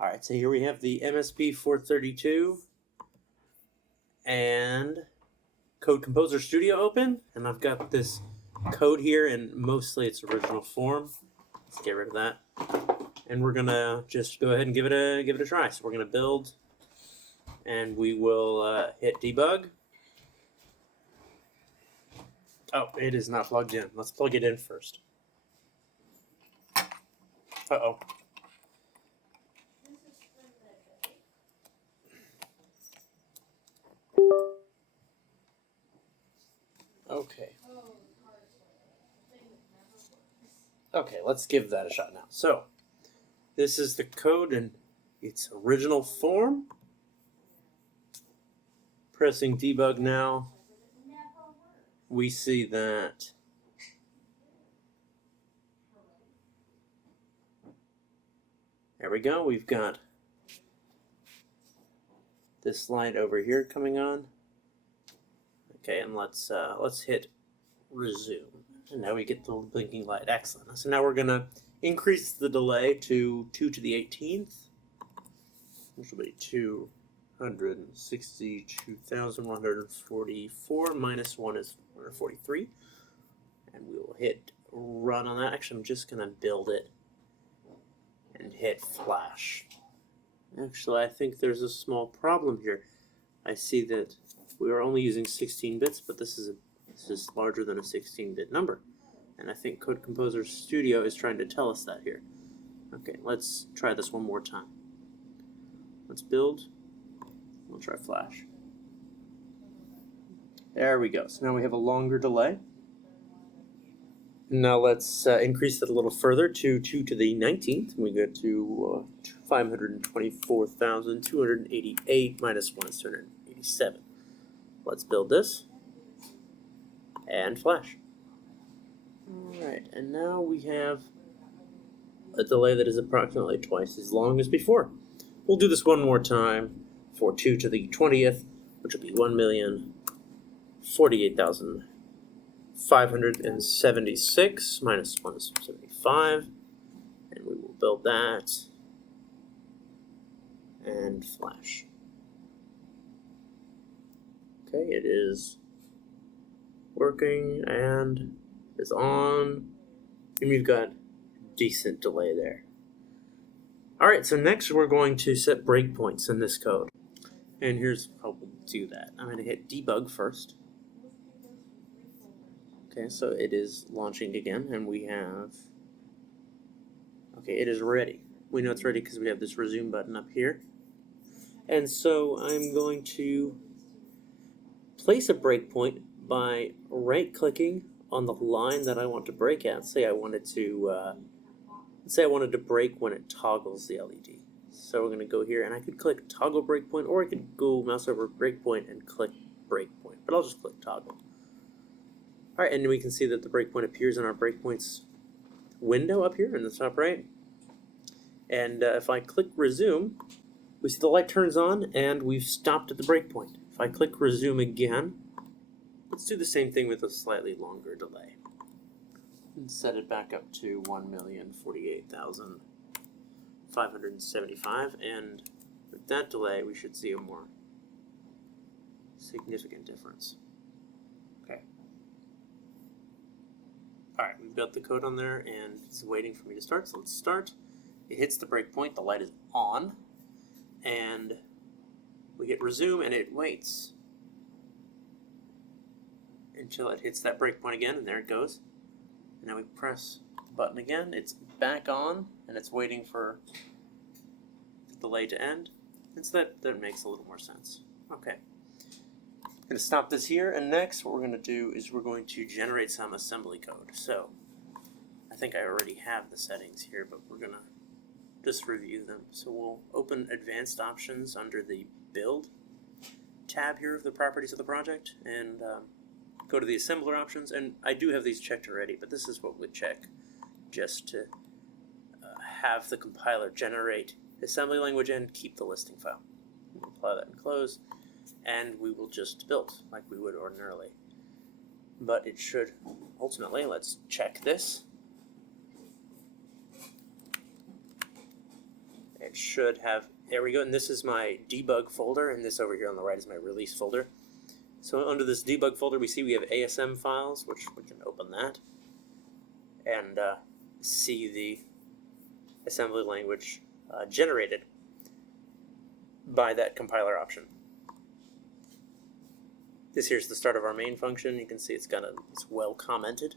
Alright, so here we have the MSP432 and Code Composer Studio open, and I've got this code here in mostly its original form. Let's get rid of that. And we're gonna just go ahead and give it a try. So we're gonna build, and we will hit debug. Oh, it is not plugged in. Let's plug it in first. Uh-oh. Okay. Okay, let's give that a shot now. So, this is the code in its original form. Pressing debug now, we see that there we go. We've got this light over here coming on. Okay, and let's hit resume. And now we get the blinking light. Excellent. So now we're gonna increase the delay to 2 to the 18th, which will be 262,144 minus 1 is 143. And we will hit run on that. Actually, I'm just gonna build it and hit flash. Actually, I think there's a small problem here. I see that we are only using 16 bits, but this is larger than a 16-bit number. And I think Code Composer Studio is trying to tell us that here. Okay, let's try this one more time. Let's build. We'll try flash. There we go. So now we have a longer delay. Now let's increase it a little further to 2 to the 19th. We go to 524,288 minus 1 is 287. Let's build this and flash. Alright, and now we have a delay that is approximately twice as long as before. We'll do this one more time for 2 to the 20th, which will be 1,048,576 minus 1 is 75. And we will build that and flash. Okay, it is working and is on, and we've got decent delay there. Alright, so next we're going to set breakpoints in this code. And here's how we'll do that. I'm going to hit debug first. Okay, so it is launching again, and we have, okay, it is ready. We know it's ready because we have this resume button up here. And so I'm going to place a breakpoint by right-clicking on the line that I want to break at. Say I wanted to, break when it toggles the LED. So we're going to go here, and I could click toggle breakpoint, or I could go mouse over breakpoint and click breakpoint. But I'll just click toggle. All right, and we can see that the breakpoint appears in our breakpoints window up here in the top right. And if I click resume, we see the light turns on, and we've stopped at the breakpoint. If I click resume again, let's do the same thing with a slightly longer delay. And set it back up to 1,048,575, and with that delay we should see a more significant difference. Okay. Alright, we've got the code on there and it's waiting for me to start, so let's start. It hits the breakpoint, the light is on, and we hit resume and it waits until it hits that breakpoint again, and there it goes. And now we press the button again, it's back on, and it's waiting for the delay to end. And so that makes a little more sense. Okay. I'm going to stop this here, and next what we're going to do is we're going to generate some assembly code. So I think I already have the settings here, but we're going to just review them. So we'll open advanced options under the build tab here of the properties of the project, and go to the assembler options, and I do have these checked already, but this is what we'd check just to have the compiler generate assembly language and keep the listing file. We'll apply that and close, and we will just build like we would ordinarily. But it should ultimately, let's check this. it should have, there we go, and this is my debug folder, and this over here on the right is my release folder. So under this debug folder, we see we have ASM files, which we can open that, and see the assembly language generated by that compiler option. This here's the start of our main function. You can see it's well commented.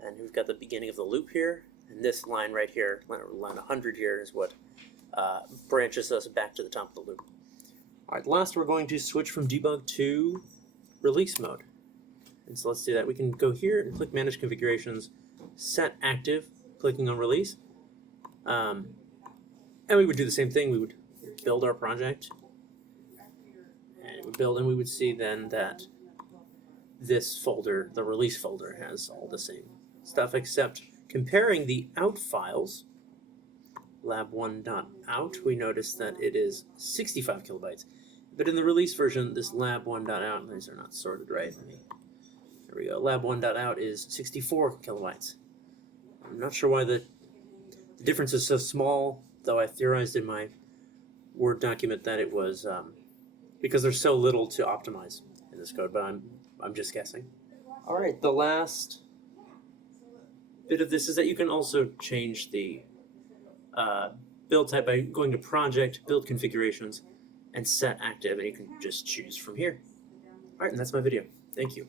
And we've got the beginning of the loop here, and this line right here, line 100 here, is what branches us back to the top of the loop. All right, last we're going to switch from debug to release mode. And so let's do that. We can go here and click Manage Configurations, Set Active, clicking on Release. And we would do the same thing. We would build our project, and it would build, and we would see then that this folder, the release folder, has all the same stuff, except comparing the out files, lab1.out, we notice that it is 65 kilobytes. But in the release version, this lab1.out, these are not sorted right. There we go. Lab1.out is 64 kilobytes. I'm not sure why the difference is so small, though I theorized in my Word document that it was because there's so little to optimize in this code, but I'm just guessing. All right, the last bit of this is that you can also change the build type by going to Project, Build Configurations, and Set Active, and you can just choose from here. All right, and that's my video. Thank you.